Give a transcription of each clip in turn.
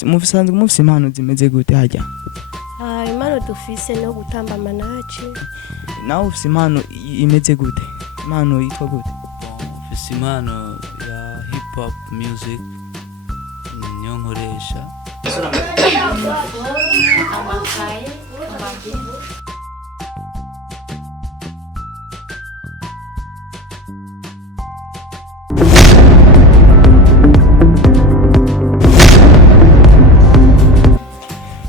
Mubisanzwe mufise impano zimeze gute hajya? Impano dufise no gutamba manaci. Nawe ufise impano imeze gute? Impano yitwa gute? Ufise impano ya hip hop music niyo nkoresha.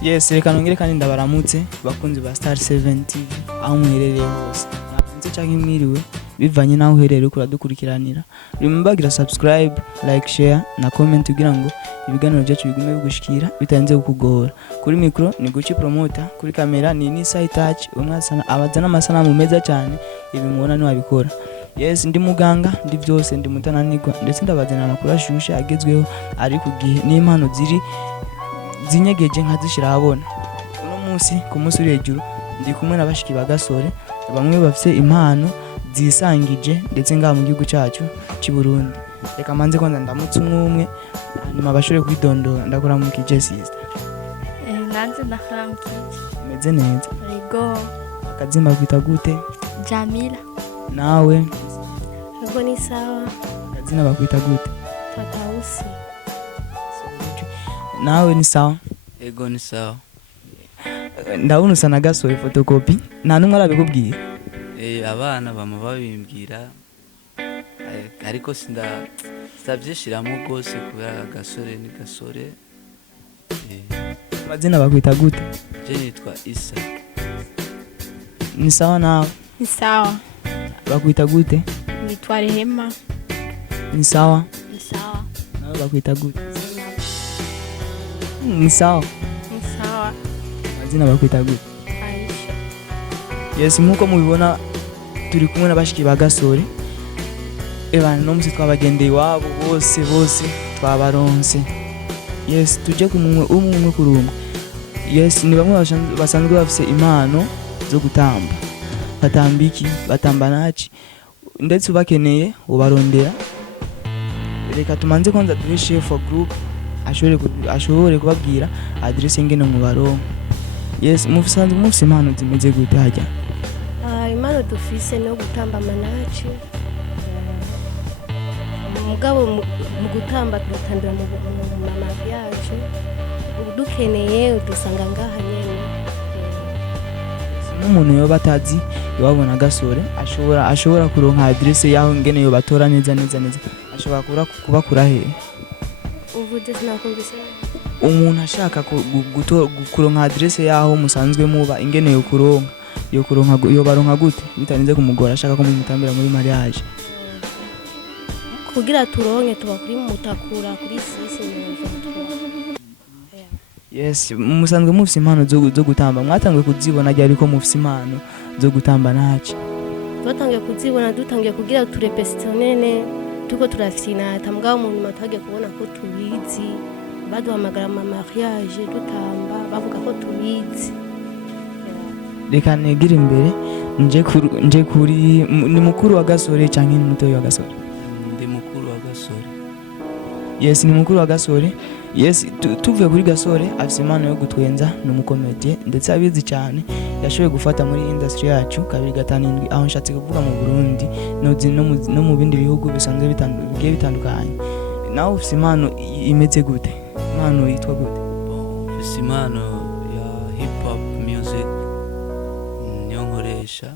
Yes, reka nongere kandi ndabaramutse bakunzi ba Star 7 TV aho muherereye hose. Nze canke mwiriwe bivanye naho uherereye kuri dukurikiranira. Remember gira subscribe, like, share na comment kugira ngo ibiganiro byacu bigume bigushikira bitanze kukugora. Kuri micro ni Gucci promoter, kuri kamera ni Nisai Touch, umwasana abazana amasanamu meza cyane ibi mubona ni wabikora. Yes, ndi muganga, ndi Vyose, ndi mutananirwa ndetse ndabazana na kurashusha agezweho ari kugihe n'impano ziri zinyegeje nkazishira abona. Uno munsi ku munsi uri hejuru ndi kumwe n'abashiki ba Gasore, bamwe bafise impano zisangije ndetse ngaha mu gihugu cyacu ci Burundi. Reka manze ko ndamutse umwe nyuma bashore kwidondora ndakora mu kije sister. Nanze ndakora mu kije. Meze neza. Yego. Akazima kwita gute? Jamila. Nawe? Yego ni sawa. Akazina bakwita gute? Tatausi. Nawe ni sawa? Ego ni sawa. Ndabona usa na Gasore photocopy. Nta numwe arabikubwiye? Abana bama babimbwira ariko sindavyishiramo gose kubera Gasore ni Gasore. Mazina bakwita gute? Je nitwa Isa. Ni sawa nawe? Ni sawa. Bakwita gute? Nitwa Rehema. Ni sawa? Ni sawa. Nawe bakwita gute? Ni sawa? Ni sawa. Mazina bakwita gute? Aisha. Yes, nkuko mubibona turi kumwe n'abashiki ba Gasore. No musi twabagendeye iwabo bose twabaronse. Yes, tuje kumwe umwe kurumwe. Yes, ni bamwe basanzwe bafise impano zo gutamba. Batambiki, batamba naci ndetse ubakeneye ubarondera. Reka tumanze kwanza duhe chef wa group ashobore kubabwira adresse ngene mu barongo. Yes, mubisanzwe mufise impano zimeze gute hajya? Impano dufise no gutamba manaci. Mugabo mu gutamba turatambira mu mariage. Udukeneye udusanga ngaha nyene. Umuntu yoba atazi yabona Gasore ashobora kuronka adresse yaho ngene yo batora neza. Ashobora kubakura he? Uvuze sinakumvise. Umuntu ashaka kuronka adresse yaho musanzwe muba ingene yo kuronka yo baronka gute bitarinze kumugora ashaka ko mumutambira muri mariage. Kugira turonke tuba kuri mutakura kuri sisi neza. Yes, musanzwe mufise impano zo gutamba. Mwatangwe kuzibona ryari ko mufise impano zo gutamba naci? Twatangiye kuzibona dutangiye kugira turepesitione tuko turafina tambwa umuntu matagiye kubona ko tubizi baduhamagara mu mariage dutamba bavuga ko tubizi. Reka negire imbere nje kuri ni mukuru wa Gasore canke ni mutoyi wa Gasore? Ndi mukuru wa Gasore. Yes, ni mukuru wa Gasore. Yes, tuvuye kuri Gasore afise impano yo gutwenza n'umukomedie ndetse abizi cyane yashoboye gufata muri industry yacu 257 aho nshatse kuvuga mu Burundi no mu bindi bihugu bisanzwe bitandukanye. Nawe ufise impano imeze gute? Impano yitwa gute? Ufise impano ya hip hop music niyo nkoresha.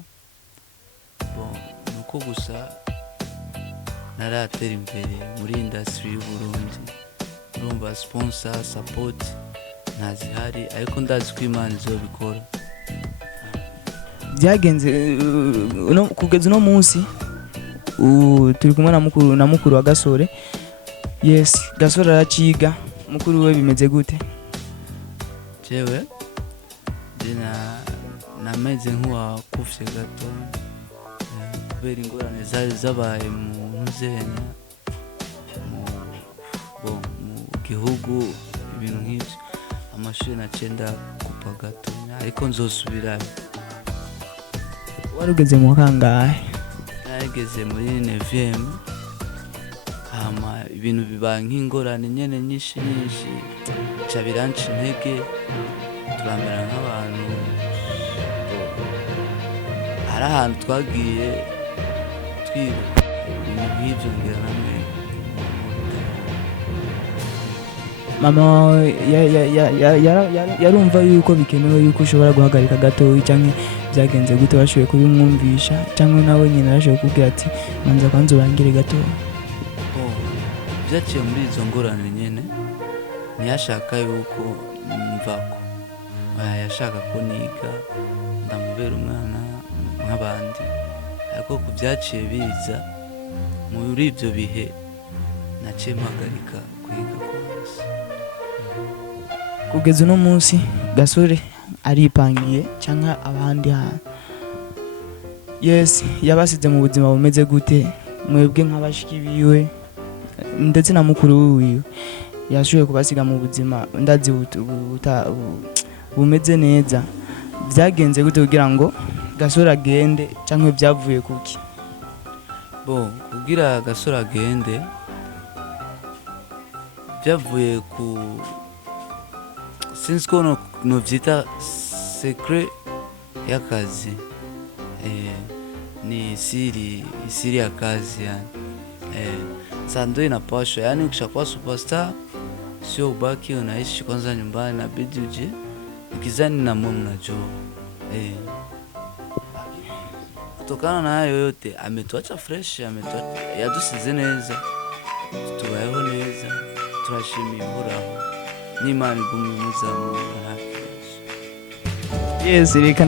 Nuko gusa naratera imbere muri industry y'u Burundi. Urumva sponsor support ntazihari ariko ndazi ko Imana izobikora. Byagenze kugeza no munsi turi kumwe na mukuru wa Gasore. Yes, Gasore araciga. Mukuru we bimeze gute? Jewe nameze nk'uwa kufye gato kubera ingorane zari zabaye mu ntuzenya mu gihugu ibintu nk'ibyo amashuri nacenda kupa gato ariko nzosubirayo. Warugeze mu kangahe? Narigeze muri 9e hama ibintu biba nk'ingorane nyene nyinshi ca biranca intege turamera nk'abantu hari ahantu twagiye twiruka ibintu nk'ivyo ngira namwe mama wawe yarumva yuko bikenewe yuko ushobora guhagarika gatoya canke byagenze gute washoboye kubimwumvisha cyangwa nawe nyine yarashoboye kubwira ati manza kwanza urangire gatoya byaciye muri izo ngorane nyene ntiyashaka yuko mvako yashaka ko niga ndamubera umwana nk'abandi ariko ku byaciye biza muri ibyo bihe naciye mpagarika kwiga kose kugeza uno munsi Gasore aripangiye cyangwa abandi hantu yes yabasize mu buzima bumeze gute mwebwe nk'abashiki biwe ndetse na mukuru wiwe yashoboye kubasiga mu buzima ndazi bumeze neza byagenze gute kugira ngo Gasore agende cyangwa byavuye kuki kugira Gasore agende byavuye ku sinzi ko no byita secret y'akazi ni siri ya kazi yani sando inapashwa yani ukishakuwa superstar sio ubaki unaishi kwanza nyumbani na bidi uje ukizani na mume mnajua kutokana na hayo yote ametuacha fresh yadusize neza tubayeho neza turashimira Uhoraho n'Imana igumye muzamura yes reka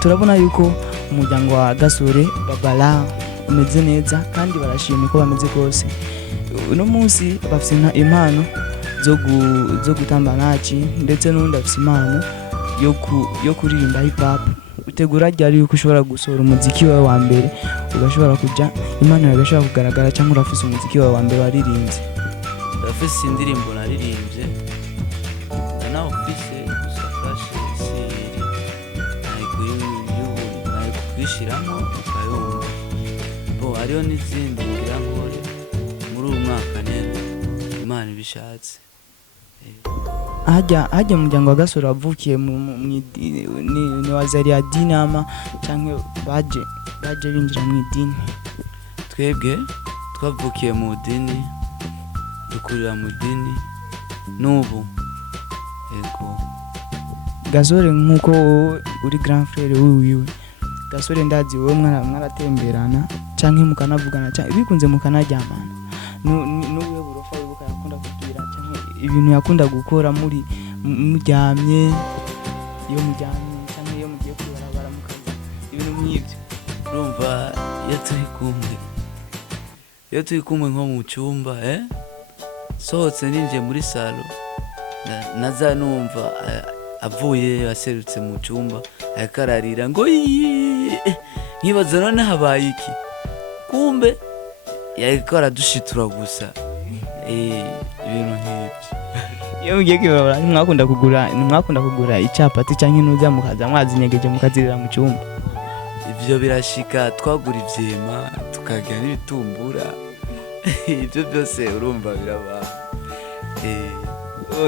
turabona yuko umuryango wa Gasore babala umeze neza kandi barashimye ko bameze kose uno munsi bafise impano zo gutamba naci ndetse n'undi afise impano yo kuririmba hip hop utegura ryari yuko ushobora gusohora umuziki wawe wa mbere ugashobora kuja impano yawe igashobora kugaragara cyangwa urafise umuziki wawe wa mbere waririmbye urafise indirimbo naririmbye nawe ufise gusa flash siri nayikugishiramo ukayumva hariho n'izindi ngira nkore muri uyu mwaka nyene Imana ibishatse hajya umuryango wa Gasore wavukiye ni wazari ya dinama cyangwa baje binjira mu idini twebwe twavukiye mu dini dukurira mu dini n'ubu yego Gasore nkuko uri grand frère wiwe Gasore ndazi wowe mwaratemberana cyangwa mukanavugana cyangwa bikunze mukanajyamana n'uwe burofa wibuka yakunda kugira cyangwa ibintu yakunda gukora muri muryamye iyo muryamye cyangwa iyo mugiye kwibarabara mukaza ibintu nk'ibyo urumva iyo turi kumwe nko mu cyumba sohotse ninjiye muri salo naza numva avuye aserutse mu cyumba ayakararira ngo nkibaza none habaye iki kumbe yariko aradushitura gusa ibintu nk'ibyo iyo mugiye kwibarabara mwakunda kugura icapati cyangwa inuza mukaza mwazinyegeje mukazirira mu cyumba ivyo birashika twagura ivyema tukarya n'ibitumbura ibyo byose urumva biraba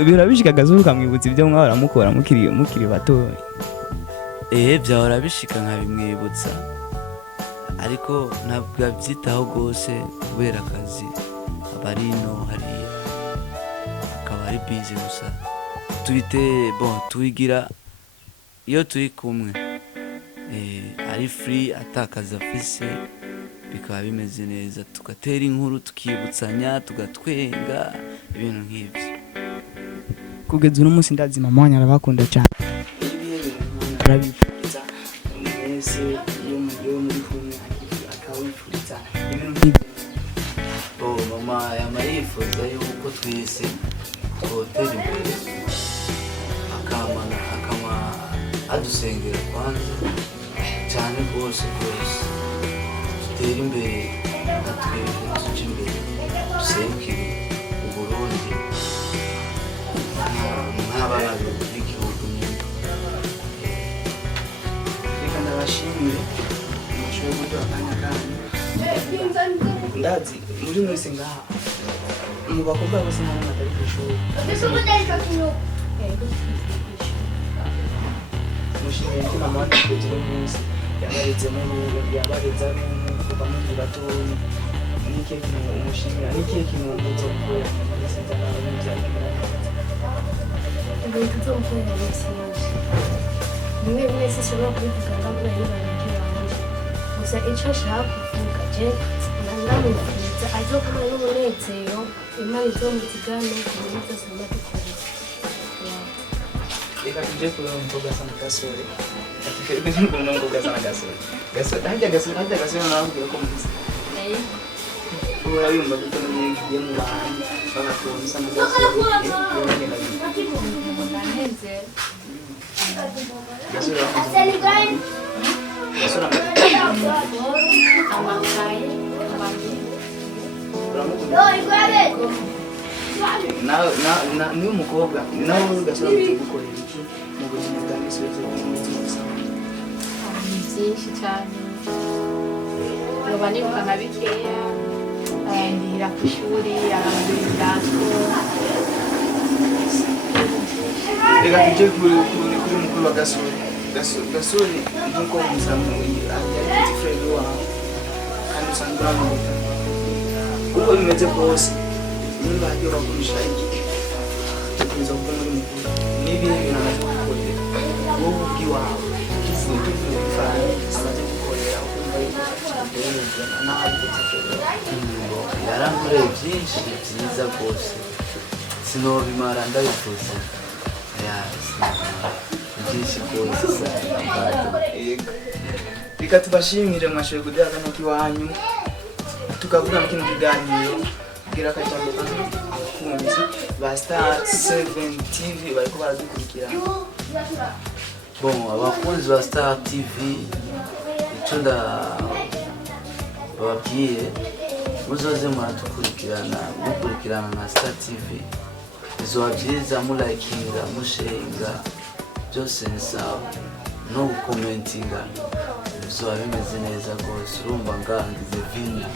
birabishika Gasore ukamwibutsa ibyo mwahora mukora mukiri bato byahora bishika nkabimwibutsa ariko ntabwo abyitaho rwose kubera akazi abarino hariya akaba ari busy gusa tuwigira iyo turi kumwe ari free atakaza afise bikaba bimeze neza tugatera inkuru tukibutsanya tugatwenga ibintu nk'ibyo kugeza uno munsi ndazi mama wanyu arabakunda cyane arabifuriza mwese iyo muri kumwe akawifuriza ibintu nk'ibyo mama yamarifuza yuko twese twotera imbere akama adusengera kwanza cyane rwose dutere imbere natwe tuje imbere duserukire Uburundi nk'abana b'igihugu nyine reka ndabashimire mushoboye kuduha akanya kanyu ndazi muri mwese ngaha mu bakobwa bose nta n'umwe atari ku ishuri mushimiye ko mama wacu kugira umunsi yabarezemo yabareza kuva mu gihe gatoya n'ikihe kintu umushimira n'ikihe kintu muzokora ibintu tuzomukorera ni byinshi bimwe bimwe sinshobora kubivuga ndabura y'ibanga ry'iwanje gusa icyo nshaka kuvuga je ndamwifuriza azokumana n'umunezero Imana izomuzigame ku bintu byose biba dukorera reka tuje kureba umukobwa asa na Gasore atukerwe n'ukuntu umukobwa asa na Gasore hajya Gasore narababwira ko muzi urabimba kuko ngiye mu bantu bagakunda usa na Gasore ni umukobwa nawe Gasore gukorera iki mu buzima bwa misi yose ni byinshi cyane yoba nibuka nka bikeya ndihira ku ishuri arangurira reka tujye kuri mukuru wa Gasore nk'uko muzamuye yari frere wawe kandi usanga uramwita uko bimeze kose nimba hagiye bagurisha iki tukomeza kuba muri mukuru n'ibindi bintu amaze gukorera wowe ubwiwawe tuvuye ifaranga amaze gukorera ukumva yuko nawe yarankoreye byinshi byiza rwose sinobimara ndabivuze byinshi rwose reka tubashimire mwashoboye kuduha akanya k'iwanyu tukavuga mu kino kiganiro kugira akajambo abakunzi ba Star 7 TV bariko baradukurikirana bon abakunzi ba Star TV icyo ndababwiye muzoze mukurikirana na Star TV bizoba byiza mulayikinga musharinga byose ni sawa no gukomentinga bizoba bimeze neza rwose urumva ngangize vina